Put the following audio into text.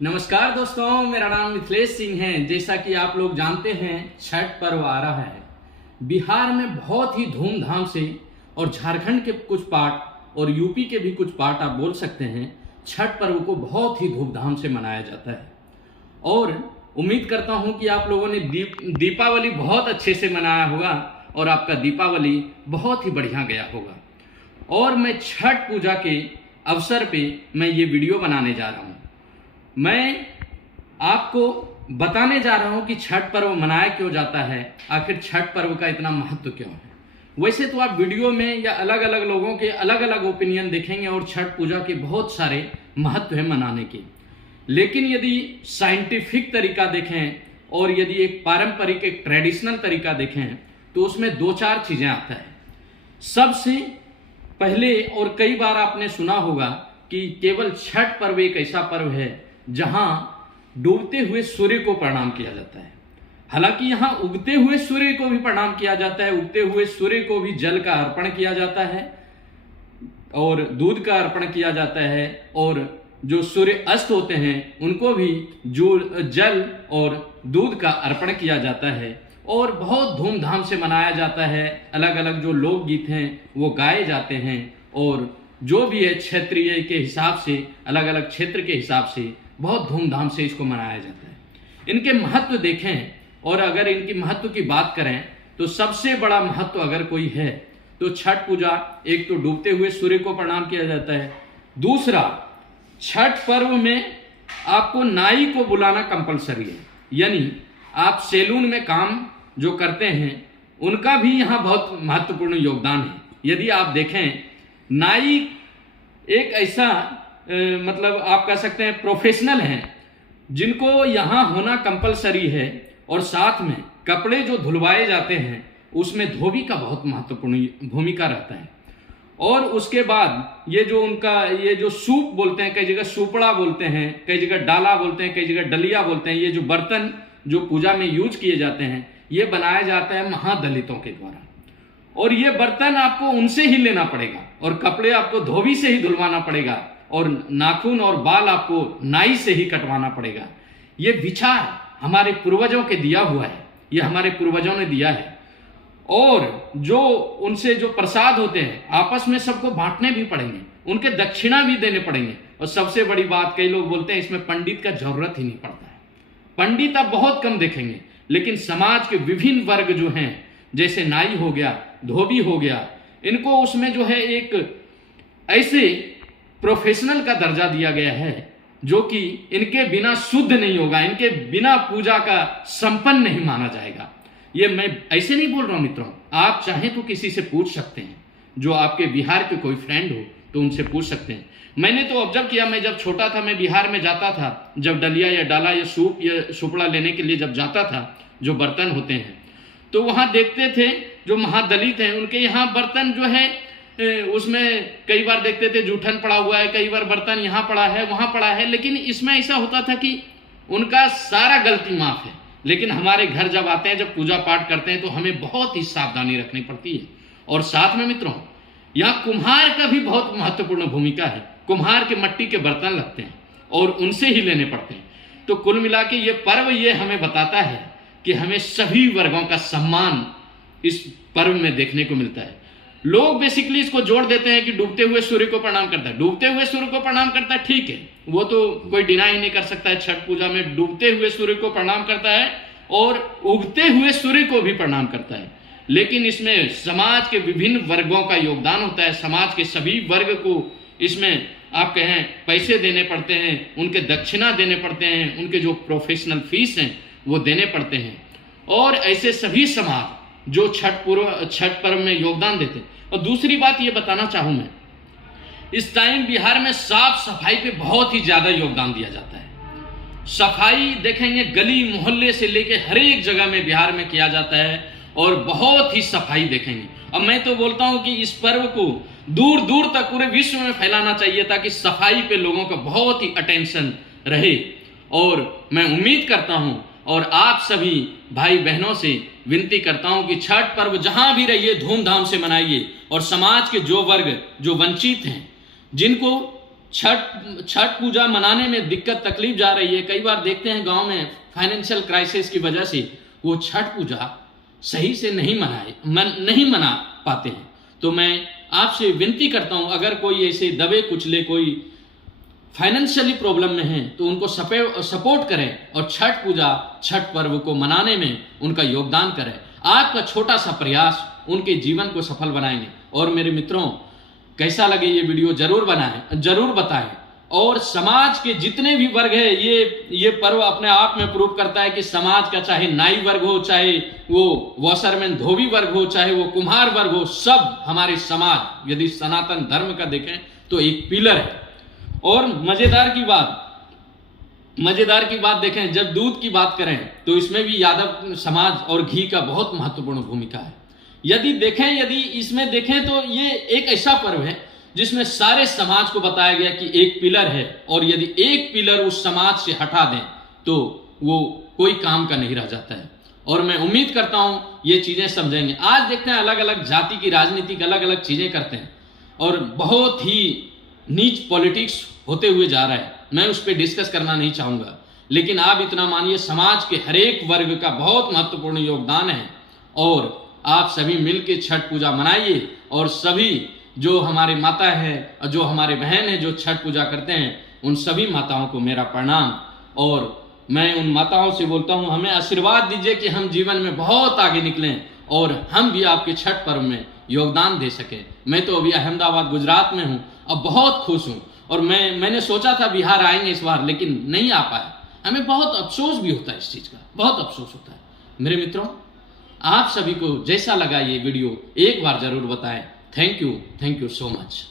नमस्कार दोस्तों, मेरा नाम मिथिलेश सिंह है। जैसा कि आप लोग जानते हैं, छठ पर्व आ रहा है। बिहार में बहुत ही धूमधाम से और झारखंड के कुछ पार्ट और यूपी के भी कुछ पार्ट आप बोल सकते हैं, छठ पर्व को बहुत ही धूमधाम से मनाया जाता है। और उम्मीद करता हूं कि आप लोगों ने दीपावली बहुत अच्छे से मनाया होगा और आपका दीपावली बहुत ही बढ़िया गया होगा। और मैं छठ पूजा के अवसर पे मैं ये वीडियो बनाने जा रहा हूँ। मैं आपको बताने जा रहा हूं कि छठ पर्व मनाया क्यों जाता है, आखिर छठ पर्व का इतना महत्व क्यों है। वैसे तो आप वीडियो में या अलग अलग लोगों के अलग अलग ओपिनियन देखेंगे और छठ पूजा के बहुत सारे महत्व है मनाने के, लेकिन यदि साइंटिफिक तरीका देखें और यदि एक पारंपरिक एक ट्रेडिशनल तरीका देखें तो उसमें दो चार चीज़ें आता है। सबसे पहले, और कई बार आपने सुना होगा कि केवल छठ पर्व एक ऐसा पर्व है जहां डूबते हुए सूर्य को प्रणाम किया जाता है। हालांकि यहां उगते हुए सूर्य को भी प्रणाम किया जाता है, उगते हुए सूर्य को भी जल का अर्पण किया जाता है और दूध का अर्पण किया जाता है, और जो सूर्य अस्त होते हैं उनको भी जो जल और दूध का अर्पण किया जाता है और बहुत धूमधाम से मनाया जाता है। अलग अलग जो लोकगीत हैं वो गाए जाते हैं और जो भी है क्षेत्रीय के हिसाब से, अलग अलग क्षेत्र के हिसाब से बहुत धूमधाम से इसको मनाया जाता है। इनके महत्व देखें और अगर इनकी महत्व की बात करें तो सबसे बड़ा महत्व अगर कोई है तो छठ पूजा, एक तो डूबते हुए सूर्य को प्रणाम किया जाता है। दूसरा, छठ पर्व में आपको नाई को बुलाना कंपलसरी है, यानी आप सैलून में काम जो करते हैं उनका भी यहाँ बहुत महत्वपूर्ण योगदान है। यदि आप देखें, नाई एक ऐसा मतलब आप कह सकते हैं प्रोफेशनल हैं जिनको यहाँ होना कंपलसरी है, और साथ में कपड़े जो धुलवाए जाते हैं उसमें धोबी का बहुत महत्वपूर्ण भूमिका रहता है। और उसके बाद ये जो उनका ये जो सूप बोलते हैं, कई जगह सूपड़ा बोलते हैं, कई जगह डाला बोलते हैं, कई जगह डलिया बोलते हैं, ये जो बर्तन जो पूजा में यूज किए जाते हैं ये बनाया जाता है महादलितों के द्वारा, और ये बर्तन आपको उनसे ही लेना पड़ेगा और कपड़े आपको धोबी से ही धुलवाना पड़ेगा और नाखून और बाल आपको नाई से ही कटवाना पड़ेगा। ये विचार हमारे पूर्वजों के दिया हुआ है, ये हमारे पूर्वजों ने दिया है। और जो उनसे जो प्रसाद होते हैं आपस में सबको बांटने भी पड़ेंगे, उनके दक्षिणा भी देने पड़ेंगे। और सबसे बड़ी बात, कई लोग बोलते हैं इसमें पंडित का जरूरत ही नहीं पड़ता है। पंडित आप बहुत कम देखेंगे, लेकिन समाज के विभिन्न वर्ग जो हैं, जैसे नाई हो गया, धोबी हो गया, इनको उसमें जो है एक ऐसे प्रोफेशनल का दर्जा दिया गया है जो कि इनके बिना शुद्ध नहीं होगा, इनके बिना पूजा का संपन्न नहीं माना जाएगा। ये मैं ऐसे नहीं बोल रहा हूं मित्रों, आप चाहें तो किसी से पूछ सकते हैं, जो आपके बिहार के कोई फ्रेंड हो तो उनसे पूछ सकते हैं। मैंने तो ऑब्जर्व किया, मैं जब छोटा था मैं बिहार में जाता था, जब डलिया या डाला या सूप या सुपड़ा लेने के लिए जब जाता था, जो बर्तन होते हैं तो वहां देखते थे जो महादलित हैं उनके यहाँ बर्तन जो है उसमें कई बार देखते थे जूठन पड़ा हुआ है, कई बार बर्तन यहाँ पड़ा है वहां पड़ा है, लेकिन इसमें ऐसा होता था कि उनका सारा गलती माफ है। लेकिन हमारे घर जब आते हैं, जब पूजा पाठ करते हैं तो हमें बहुत ही सावधानी रखनी पड़ती है। और साथ में मित्रों, यहाँ कुम्हार का भी बहुत महत्वपूर्ण भूमिका है। कुम्हार के मट्टी के बर्तन लगते हैं और उनसे ही लेने पड़ते हैं। तो कुल मिला के ये पर्व ये हमें बताता है कि हमें सभी वर्गों का सम्मान इस पर्व में देखने को मिलता है। लोग बेसिकली इसको जोड़ देते हैं कि डूबते हुए सूर्य को प्रणाम करता है, डूबते हुए सूर्य को प्रणाम करता है, ठीक है, वो तो कोई डिनाई नहीं कर सकता है। छठ पूजा में डूबते हुए सूर्य को प्रणाम करता है और उगते हुए सूर्य को भी प्रणाम करता है, लेकिन इसमें समाज के विभिन्न वर्गों का योगदान होता है। समाज के सभी वर्ग को इसमें आप कहें पैसे देने पड़ते हैं, उनके दक्षिणा देने पड़ते हैं, उनके जो प्रोफेशनल फीस हैं वो देने पड़ते हैं। और ऐसे सभी समाज जो छठ पर्व में योगदान देते हैं। और दूसरी बात ये बताना चाहूँ मैं, इस टाइम बिहार में साफ सफाई पे बहुत ही ज्यादा योगदान दिया जाता है। सफाई देखेंगे गली मोहल्ले से लेके हर एक जगह में बिहार में किया जाता है और बहुत ही सफाई देखेंगे। अब मैं तो बोलता हूँ कि इस पर्व को दूर दूर तक पूरे विश्व में फैलाना चाहिए ताकि सफाई पे लोगों का बहुत ही अटेंशन रहे। और मैं उम्मीद करता हूँ और आप सभी भाई बहनों से विनती करता हूं कि छठ पर्व जहां भी रहिए धूमधाम से मनाइए और समाज के जो वर्ग जो वंचित हैं, जिनको छठ पूजा मनाने में दिक्कत तकलीफ जा रही है। कई बार देखते हैं गांव में फाइनेंशियल क्राइसिस की वजह से वो छठ पूजा सही से नहीं मना पाते हैं। तो मैं आपसे विनती करता हूं, अगर कोई ऐसे दबे कुचले कोई फाइनेंशियली प्रॉब्लम में है तो उनको सपोर्ट करें और छठ पर्व को मनाने में उनका योगदान करें। आपका छोटा सा प्रयास उनके जीवन को सफल बनाएंगे। और मेरे मित्रों, कैसा लगे ये वीडियो जरूर बताएं। और समाज के जितने भी वर्ग है, ये पर्व अपने आप में प्रूव करता है कि समाज का चाहे नाई वर्ग हो, चाहे वो वॉशरमैन धोबी वर्ग हो, चाहे वो कुम्हार वर्ग हो, सब हमारे समाज यदि सनातन धर्म का देखें तो एक पिलर है। और मजेदार की बात देखें, जब दूध की बात करें तो इसमें भी यादव समाज और घी का बहुत महत्वपूर्ण भूमिका है। यदि इसमें देखें तो ये एक ऐसा पर्व है जिसमें सारे समाज को बताया गया कि एक पिलर है, और यदि एक पिलर उस समाज से हटा दें तो वो कोई काम का नहीं रह जाता है। और मैं उम्मीद करता हूं ये चीजें समझेंगे। आज देखते हैं अलग अलग जाति की राजनीति अलग अलग चीजें करते हैं और बहुत ही नीच पॉलिटिक्स होते हुए जा रहा है। मैं उस पर डिस्कस करना नहीं चाहूंगा, लेकिन आप इतना मानिए समाज के हर एक वर्ग का बहुत महत्वपूर्ण योगदान है। और आप सभी मिलकर छठ पूजा मनाइए। और सभी जो हमारे माता है, जो हमारे बहन है, जो छठ पूजा करते हैं, उन सभी माताओं को मेरा प्रणाम। और मैं उन माताओं से बोलता हूं, हमें आशीर्वाद दीजिए कि हम जीवन में बहुत आगे निकलें और हम भी आपके छठ पर्व में योगदान दे सकें। मैं तो अभी अहमदाबाद गुजरात में हूं, अब बहुत खुश हूं। और मैंने सोचा था बिहार आएंगे इस बार, लेकिन नहीं आ पाया। हमें बहुत अफसोस भी होता है, इस चीज का बहुत अफसोस होता है। मेरे मित्रों, आप सभी को जैसा लगा ये वीडियो एक बार जरूर बताएं। Thank you so much.